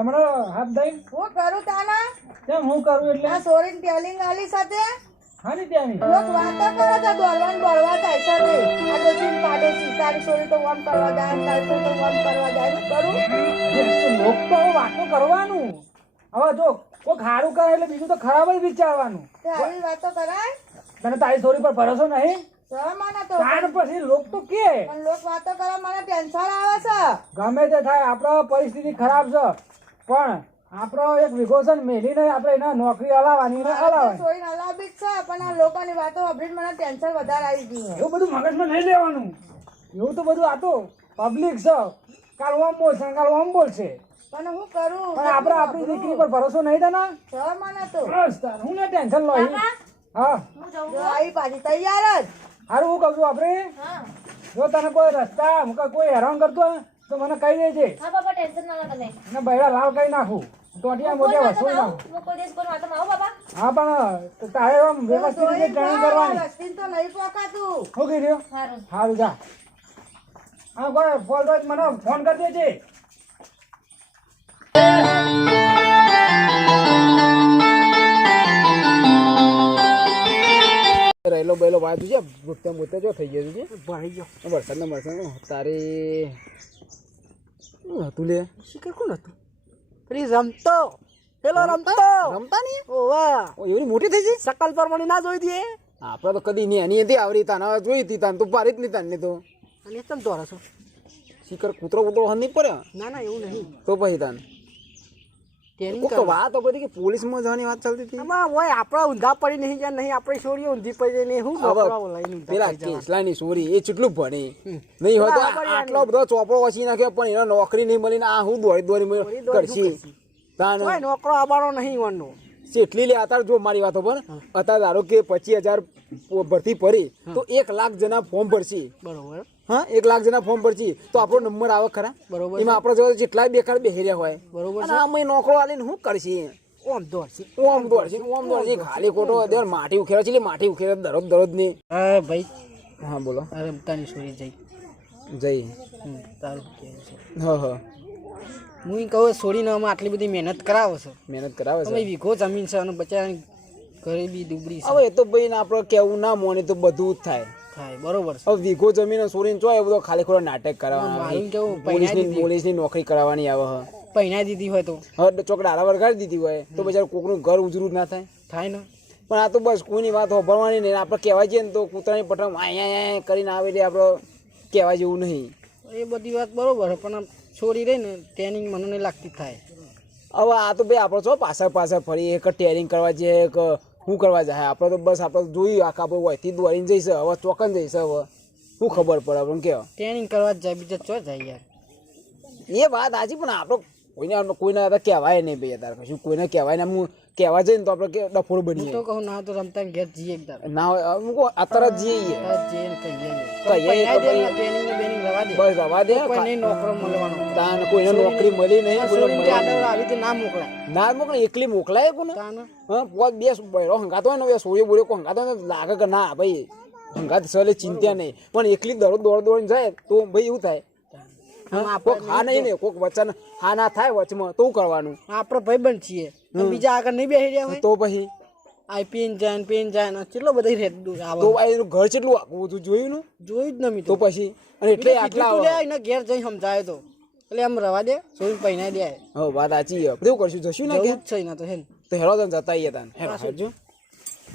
હમણાં હાથ દઈ હું કરું તાના? કેમ હું કરું એટલે? આ સોરીન ટેલિંગ આલી સાથે? હાની ત્યાંની લોક વાતો કરો તો દોડવાન દોડવા થાય છે રે આડોશી પાડે તારી સોરી તો ઓમ કરવા જાય તારી તો ઓમ કરવા જાય. કરું? લોક તો વાતો કરવાનું. હવે જો કોઈ ખારું કરે એટલે બીજું તો ખરાબ જ વિચારવાનું. આવી વાતો કરાય? તને તારી સોરી પર ભરોસો નહીં? પછી લોક તો કે? લોક વાતો કરવા મને ટેન્શન આવે છે. ગમે તે થાય આપણો પરિસ્થિતિ ખરાબ છે. પણ આપણો એક વીઘો છે ને મેલીને આપણે એને નોકરી હલાવવાની ને હલાવવાની અલાબી જ છે પણ આ લોકોની વાતો સાંભળીને મને ટેન્શન વધારે આવી ગયું એવું બધું મગજમાં નહીં લેવાનું. એવું તો બધું આતો પબ્લિક છે. કાલ ઓમ બોલશે ને કાલ ઓમ બોલશે પણ હું કરું પણ આપણે આપણી દીકરી પર ભરોસો નહીં તને મને તો બસ હું ને ટેન્શન લો હા. જો આવી પાછી તૈયાર જ. હારું હું કહું છું આપણે. જો તને કોઈ રસ્તા કોઈ હેરાન કરતો હોય તો મને કહી દેજે. હા બાબા ટેન્શન ના લો તમે. ને બૈરા લાલ કરી નાખું. ટોટિયા મોટિયા વસૂલ નાખું હું કોઈ દિવસ કોઈ વાતમાં આવો બાબા હા પણ તારે આમ વ્યવસ્થિત રીતે ટ્રેનિંગ કરવાની. રસ્તી તો નહીં પોકાતું. શું કીધું? સારું સારું જા. હા કોઈ ફોન તો મને ફોન કરી દેજે. રહેલો બેલો વાંચું છે? ભૂતે મૂતે જો થઈ ગયું છે. ભાઈ ગયો. વરસાદનો વરસાદ તારે શું હતું લે શિખર કોણ હતું પેલી રમતો પેલો રમતો રમતા નહીં ઓવા ઓ, એવડી મોટી થઈ છે સકલ પરમાણી ના જોઈ દે આપણે તો કદી નહીં એની હતી આવડી તાને હવે જોઈ હતી તાને તું પારી જ નહીં તાને તો અને તમ દોરા છો શિખર કૂતરો કૂતરો હન નહીં પડે ના ના એવું નહીં તો પછી તાને કોક વાત બધી કે પોલીસમાં જવાની વાત ચાલતી હતી. આમાં હોય આપણા ઊંધા પડી નહીં જાય નહીં આપણે છોડીઓ ઊંધી પડી જાય હું હવે નોકરા બોલાવીને ઊંધા પેલા કેસલાની સોરી એ કેટલું ભણે? નહીં હોય તો આટલો બધો ચોપડો વસી નાખ્યો પણ એને નોકરી નહીં મળી આ હું દોડી દોડી કરશી. નોકરો આવવાનો નહીં વાનો કેટલી લે અત્યારે જો મારી વાતો પર અત્યારે ધારો કે પચીસ હજાર ભરતી પડી તો એક લાખ જણા ફોર્મ ભરશે. બરોબર. હા એક લાખ જણા ફોર્મ ભરશી તો આપણો નંબર આવે ખરા? બરોબર એમાં આપણા જો જેટલા બેકાર બેહેર્યા હોય. બરોબર અને આમાં નોકરો આલીને શું કરશે? ઓમ દોડશે. ઓમ દોડશી ઓમ દોડશી. ખાલી ખોટો દર માટી ઉખેરો છે માટી ઉખેરો દરરોજ દરરોજની હા ભાઈ. હા બોલો. અરે રમતાની સોરી જઈ. જય હમ, તારું હા હા. હું કહું છોડીને અમે આટલી બધી મહેનત કરાવો છો. મહેનત કરાવો છો. વીઘો જમીન છે અને બચારાની ગરીબી દુબળી હવે એ તો ભાઈ આપણે કેવું ના મોને તો બધું જ થાય. થાય બરોબર છે. હવે વીઘો જમીન છોડીને ચોય એ બધો ખાલી ખોટો નાટક કેવું, પોલીસની પોલીસની નોકરી કરાવવાની આવે હ. પૈણા દીધી હોય તો. હવે ચોક ડાળા વરગાડી દીધી હોય તો બજાર કોકનું ઘર ઉજરું ના થાય. થાય ને. પણ આ તો બસ કોઈની વાત હોભરવાની નહીં. આપણે કહેવાય જઈએ ને તો કૂતરાની પટમ અહીંયા કરીને આવે એટલે આપણે કહેવાય જેવું નહીં. એ બધી વાત બરોબર પણ છોડી રહી ને ટ્રેનિંગ મને નહીં લાગતી થાય. હવે આ તો ભાઈ આપણે છો પાછળ પાછળ ફરી એક ટેરિંગ કરવા જઈએ એક શું કરવા જાય? આપણે તો બસ આપણે જોયું આખા આપણે વયથી દોડીને જઈશે. હવે ચોકન જઈશે હવે. શું ખબર પડે આપણને કેવા? ટ્રેનિંગ કરવા જ જાય બીજા ચો જાય યાર. એ વાત આજે પણ આપણે કોઈને કોઈને आता કહેવાય નહીં ભાઈ અત્યારે કશું. કોઈને કહેવાય ને હું કહેવા જઈએ ને તો આપણે ડફોડ બની તો કહું ના તો રમતા ઘેર જઈએ એકદમ ના અત્યારે જ જઈએ. તો બસ રવા દે. કોઈ નોકરો મળવાનો તાન કોઈને નોકરી મળી નહીં ના મોકલાય. ના મોકલે એકલી મોકલાય કોને? હા પોત બે બૈરો હંગાતો હોય ને સોળીઓ બોલ્યો કોઈ હંગાતો લાગે કે ના ભાઈ હંગાત સલે ચિંતા નહીં. પણ એકલી દરરોજ દોડ દોડીને જાય તો ભાઈ એવું થાય. કોક હા નહીં ને કોક વચન હા ના થાય વચમાં તો કરવાનું. આપણે ભાઈબંધ છીએ. બીજા આગળ નહીં બેસી રહ્યા હોય? તો પછી? આ પીન જાય પીન જાય કેટલો બધો રેત આવે તો એનું ઘર કેટલું બધું જોયું ને? જોયું જ નહીં તો. પછી? અને એટલે આટલા એને ઘેર જઈ સમજાય તો. એટલે આમ રવા દે સોઈ પહેના દે હો વાત સાચી છે. બધું કરશું? જશું ને કે છે એના તો હે ને. તો હેરો તને જતા આઈએ તાન. હેરો હેરજો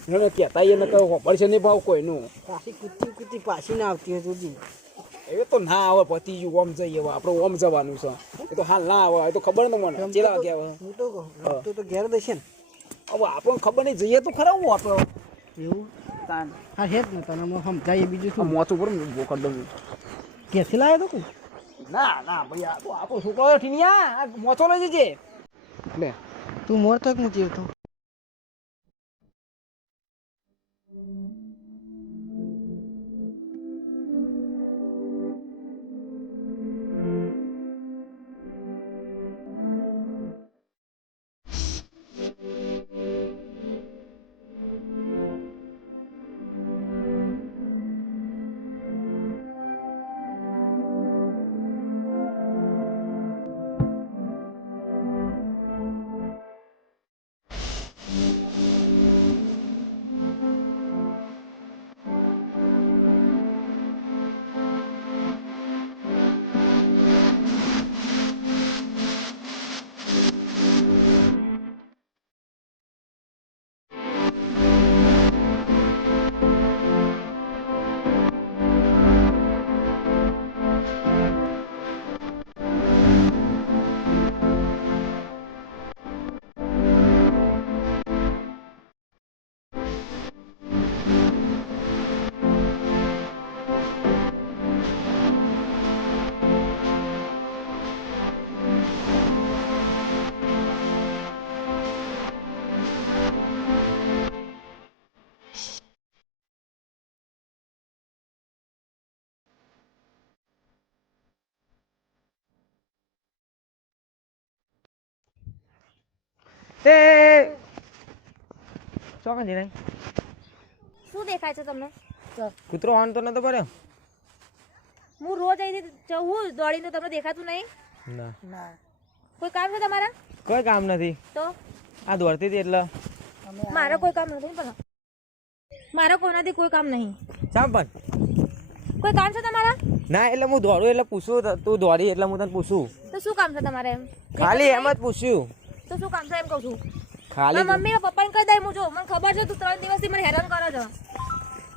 હેરો કહેતા આઈએ ને કહો પડશે નહીં ભાવ કોઈનું. પાછી કૂતી કૂતી પાછી ના આવતી હોય જોજી એ તો ના આવે પતિ ગયું ઓમ જઈએ આપણે ઓમ જવાનું છે. એ તો હાલ ના આવે એ તો ખબર ન મને. ચેલા વાગે આવે હું તો કહું તો ઘેર દેશે ને. હવે આપણને ખબર નહીં જઈએ તો ખરા હું આપણે. એવું? તાન. હા હેત ને તને હું સમજાય બીજું શું? મોત ઉપર કરી દઉં. ક્યાંથી લાવ્યો તો ના ના ભાઈ આ તો આપણો છોકરો ઠીનિયા આ મોચો લઈ જજે. લે તું મોર તક મૂકી જીવતો તે ચોકન શું દેખાય છે તમને? કૂતરો ઓન તો નતો પડ્યો હું રોજ અહીંથી જવું દોડીને તમને દેખાતું નહીં? ના. કોઈ કામ છે તમારા? કોઈ કામ નથી. તો? આ દોડતી હતી એટલે. મારો કોઈ કામ નથી પણ મારે કોનાથી કોઈ કામ નહીં. પણ કોઈ કામ છે તમારા? ના એટલે હું દોડું એટલે પૂછું તો તું દોડી એટલે હું તને પૂછું. તો શું કામ છે તમારે એમ? ખાલી એમ જ પૂછ્યું. તો શું કામ છે એમ કહું છું? ખાલી મમ્મી પપ્પાને કહી દઈ હું જો મને ખબર છે તું ત્રણ દિવસથી મને હેરાન કરો છો.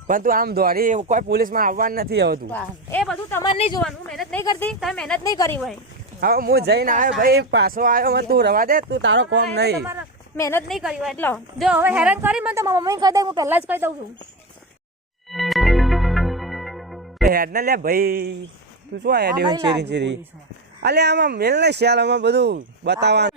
પણ તું આમ દોડી કોઈ પોલીસમાં આવવાનું નથી આવતું તું. એ બધું તમારે નહીં જોવાનું. હું મહેનત નહીં કરતી. તમે મહેનત નહીં કરી હોય. હવે હું જઈને આવ્યો ભાઈ પાછો આવ્યો મને તું રવા દે તું તારો કોમ નહીં. મહેનત નહીં કરી હોય. એટલે. જો હવે હેરાન કરી મને તો મારા મમ્મીને કહી દઈ હું પહેલા જ કહી દઉં છું. હેડ ને લે ભાઈ. તું શું આયા દેવું ચેરી ચેરી? અલે આમાં મેલ ને શ્યાલ આમાં બધું બતાવવાનું.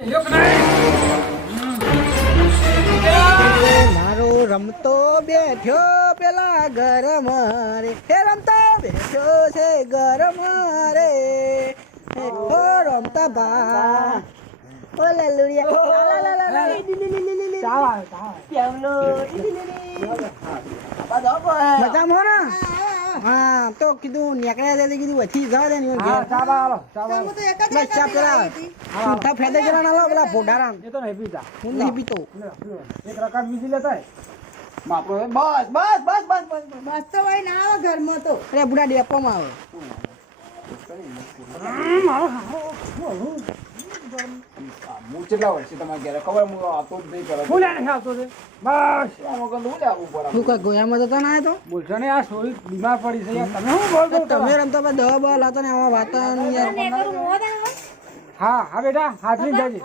મારો રમતો બેઠ્યો પેલા ઘર મારે હે રમતો બેઠો છે ઘર મારે ઓ રમતા બા. ઓ લલુડિયા લા લા લા લા મજા લી. હા તો કીધું નીકળ્યા તો કીધું વધી જવા દે ને હા ચાવા આલો હું તો એક જ બસ ચા પેલા ઊંઠા ફેદે જરા ના લો પેલા ફોડારામ એ તો નહીં પીતા. હું નહીં પીતો. એક રકાબ બીજી લેતા બાપરો બસ બસ બસ બસ બસ બસ. તો ભાઈ ના આવે ઘરમાં તો. અરે બુડા ડેપોમાં આવે. હું કેટલા વર્ષથી તમારે ઘરે ખબર? હું આવતો જ નહીં કરો બોલ્યા નહીં આવતો તે બસ. આમાં હું લેવું પડે શું કઈ ગોયામાં જતા ના તો બોલશો ને આ સોરી બીમાર પડી છે તમે શું બોલતો તમે રમતા પછી દવા બવા લાતા ને આવા વાતા હા હા બેટા હાથવીને જજે.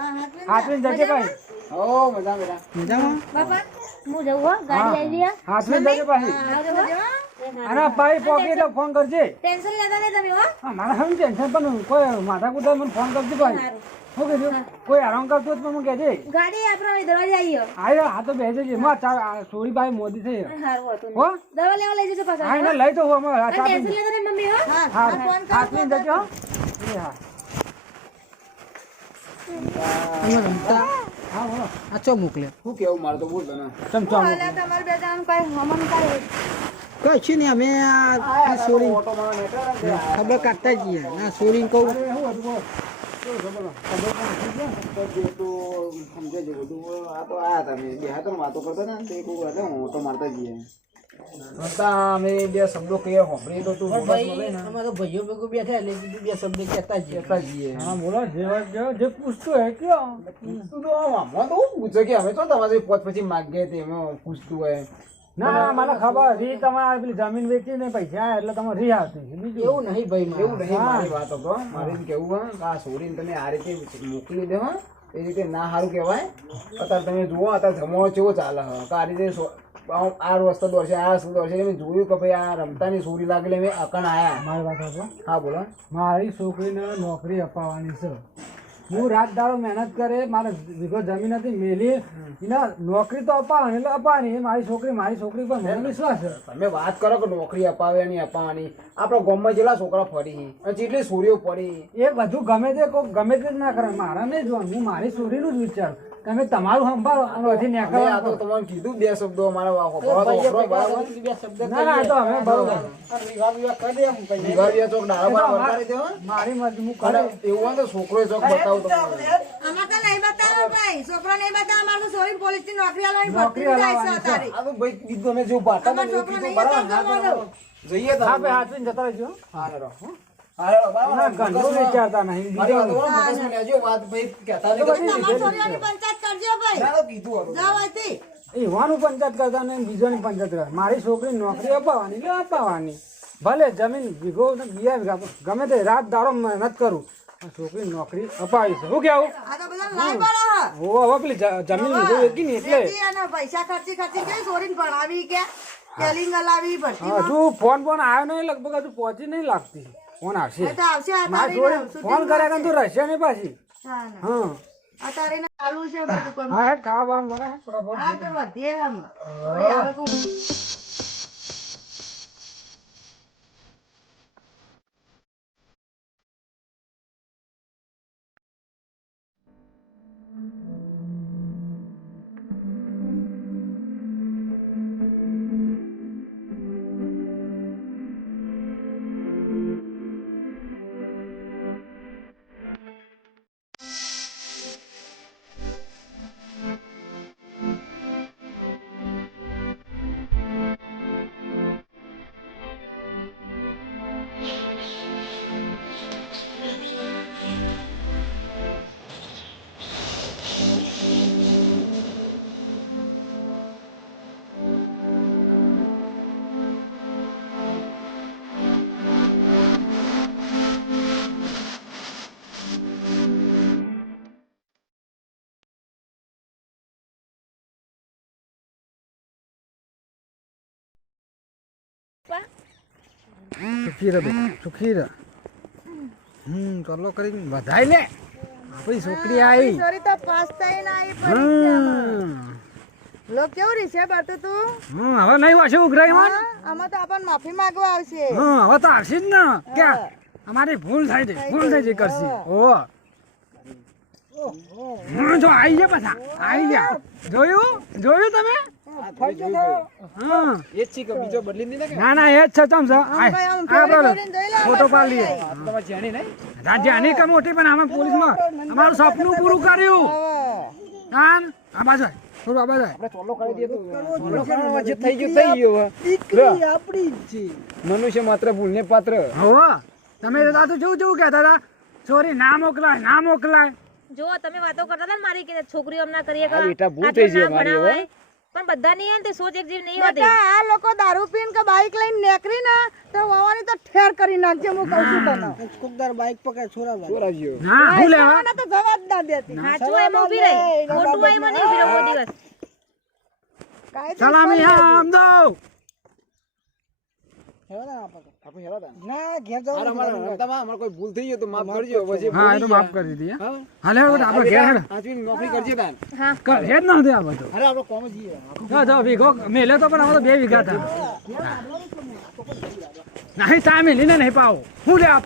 હાથવીને જજે. ભાઈ. હો મજા બેટા. મજામાં? બાપા હું જવું હો? ગાડી આવી ગયા જજે ભાઈ. અને ભાઈ પોકે એટલે ફોન કરજે. ટેન્શન લેતા નહીં તમે હો. હા, મારા હવે ટેન્શન પણ કોઈ માથા કુદા મને ફોન કરજે ભાઈ. શું કીધું કોઈ આરામ કરતો તો મને કહેજે. ગાડી આપણે દરવાજે આવી આયો હા હા તો બેસે છે માં ચા સોરી ભાઈ મોદી છે હારું હતું હો? દવા લેવા લઈ જજો પાછા હા લઈ તો હું અમાર અને ટેન્શન લેતા નહીં મમ્મી હો. હા હાથવીને જજો હો. એ હા. હા આ ચો મોકલે? શું કેવું? મારે તો બોલ તને. ચમચા હાલે તમારે બે જાણ કઈ હમણ કઈ કઈ છે ને અમે આ સોરી. ખબર કાઢતા જઈએ. ના સોરી કહું. બે હાથો વાતો કરતા ને તે કોઈ હતા હું ઓટો મારતા જઈએ. હતા અમે બે શબ્દો કહીએ હોંભળી તો તું મોબાઈલમાં ભાઈઓ ભેગું બેઠા એટલે કીધું બે શબ્દ કહેતા જઈએ. કહેતા જઈએ. હા બોલો જે જે જે પૂછતું હે કયો. પૂછતું તો આમાં તો પૂછે કે અમે તો તમારી પોત પછી માગીએ તે પૂછતું હોય. ના ના મને ખબર. રી તમારે પેલી જમીન વેચી ને પૈસા એટલે તમે રી આવતી. બીજું એવું નહીં ભાઈ. એવું નહીં મારી વાત હતો મારે કેવું કે આ છોડીને તમે આ રીતે મોકલી દેવા એ રીતે ના સારું કહેવાય. અત્યારે તમે જુઓ અત્યારે જમો ચેવો ચાલે કે આ રીતે આ- રસ્તો દોડશે આ રસ્તો દોરશે મેં જોયું કે ભાઈ આ રમતાની સોરી લાગેલી મેં અકણ આયા. મારી વાત હા બોલો. મારી છોકરીને નોકરી અપાવવાની છે. હું રાત દાડો મહેનત કરે મારે વીઘો જમીન હતી મેલી. એને નોકરી તો અપાવવાની એટલે અપાવવાની મારી છોકરી મારી છોકરી પર મને વિશ્વાસ છે. તમે વાત કરો કે નોકરી અપાવે નહીં અપાવવાની આપણા ગામમાં જેટલા છોકરા ફરી? અને જેટલી સોરીઓ પડી એ બધું ગમે તે કોઈ ગમે તે જ ના કરે. મારા નહીં જોવાનું હું મારી છોરીનું જ વિચાર. તમે તમારું સંભાળો અને હજી મેં આ તો નેકળવાનું કીધું બે શબ્દો અમારા વાહો બે શબ્દ ના ના તો હવે બરોબર વિવાહ વિવાહ કરી દે હું કઈ વિવાહ ડાળા તો બાળા અમાર- વરગાડી દો, મારી મત હું કરે એવું હોય તો છોકરો ચોક બતાવું તમને અમાર તો નહીં બતાવો ભાઈ. છોકરો નહીં બતાવો અમારે તો પોલીસની નોકરી આલવાની ભરતી જાય છે અત્યારે. આ તો ભાઈ કીધું અમે જેવું પાટા ને એવું કીધું બરાબર. હા તો જઈએ તો. હા ભાઈ હાથવીને જતા રહેજો. હા હેરો, હો. હા હેરો, બરાબર. ના ગંદુ વિચારતા નહીં મારી વાત બીજું તો મગજમાં લેજો, વાત ભાઈ કહેતા નહીં. કે તમારી છોરીઓની પંચાયત કરજો ભાઈ. ના, પંચાયત કરતા નહીં બીજોની પંચાયત મારી છોકરી નોકરી અપાવવાની અપાવવાની? ભલે જમીન વીઘો ગમે તે રાત દારો મહેનત કરું. છોકરી નોકરી અપાવી છે. શું કેવું આ તો બધા લાઈ પડે હ હવે પેલી જમીન લીધું વેચી ને એટલે? પૈસા ખર્ચી ખર્ચી કે સોરીને ભણાવી કે? ટેલિંગ હલાવી ભરતી હજુ ફોન ફોન આવ્યો નહીં લગભગ હજુ પહોંચી નહીં લાગતી. ફોન આવશે. તો આવશે મારી ફોન તો નહીં પાછી. હા. અત્યારે ચાલુ છે બધું હા ખાવા મળે હા તો વધીએ આમ સુખી બેટા સુખી રહે હમ ચલો કરી વધાઈ લે આપણી છોકરી આવી સોરી તો પાસ થઈને આવી પરીક્ષામાં હમ. લોક કેવું રીસે બરતું તું? હમ, હવે નહીં વાશે ઉઘરાઈ માં આમાં તો આપણને માફી માંગવા આવશે. હા હવે તો આવશે જ ને. ક્યાં? અમારી ભૂલ થાય છે ભૂલ થાય છે કરશે. ઓ જો આવી ગયા પાછા આવી ગયા. જોયું? જોયું તમે? હા. એ જ છે બીજો બદલી દીધા કે ના ના એ જ છે ચમ છે આ ભાઈ, આમ આ બોલો કરીને જોઈ લે, ફોટો પાડી લઈએ તમારે જાણી નહીં? રાજ્યાની કે મોટી પણ આમાં પોલીસમાં અમારું સપનું પૂરું કર્યું. કાન આ બાજુ થોડું આ બાજુ આપણે ચોલો કરી દઈએ તો જે થઈ ગયું થઈ ગયું દીકરી આપણી છે. મનુષ્ય માત્ર ભૂલને પાત્ર. હોવે. તમે તો દાદુ જેવું જેવું કહેતા હતા. સોરી ના મોકલાય ના મોકલાય. જો તમે વાતો કરતા હતા ને મારી કે છોકરીઓ હમણાં કરીએ બેટા, ભૂલ થઈ છે મારી હવે. પણ બધા નહીં તે સોચ એક જેવી નહીં હોતી આ લોકો દારૂ પીને કે બાઈક લઈને નીકળી ને તો વાવાની તો ઠેર કરી નાખજે હું કહું છું તને. કુકદાર બાઈક પકડે છોરા ચોરાવ્યો ના ભૂલ લેવા આને તો જવા જ ના દેતી સાચું એમ ઊભી રહી. ખોટું એમ નહીં ઊભી રહો દિવસ. સલામી આમ દો. આપણે હેરા હતા ના? ઘેર જાવ અમારે રમતામાં અમારે કોઈ ભૂલ થઈ ગઈ તો માફ કરજો પછી હા એ તો માફ કરી દીધી હા? હાલે હવે આપણે ઘેર હેડ. આજની નોકરી કરજે તાન. કર હેડ ન હતી આ બધું. અરે આપણે કોમ જઈએ જો જો વીઘો મેલે તો પણ અમારો બે વીઘા હતા નહીં તા મેલીને નહીં પાવો. હું લે આપ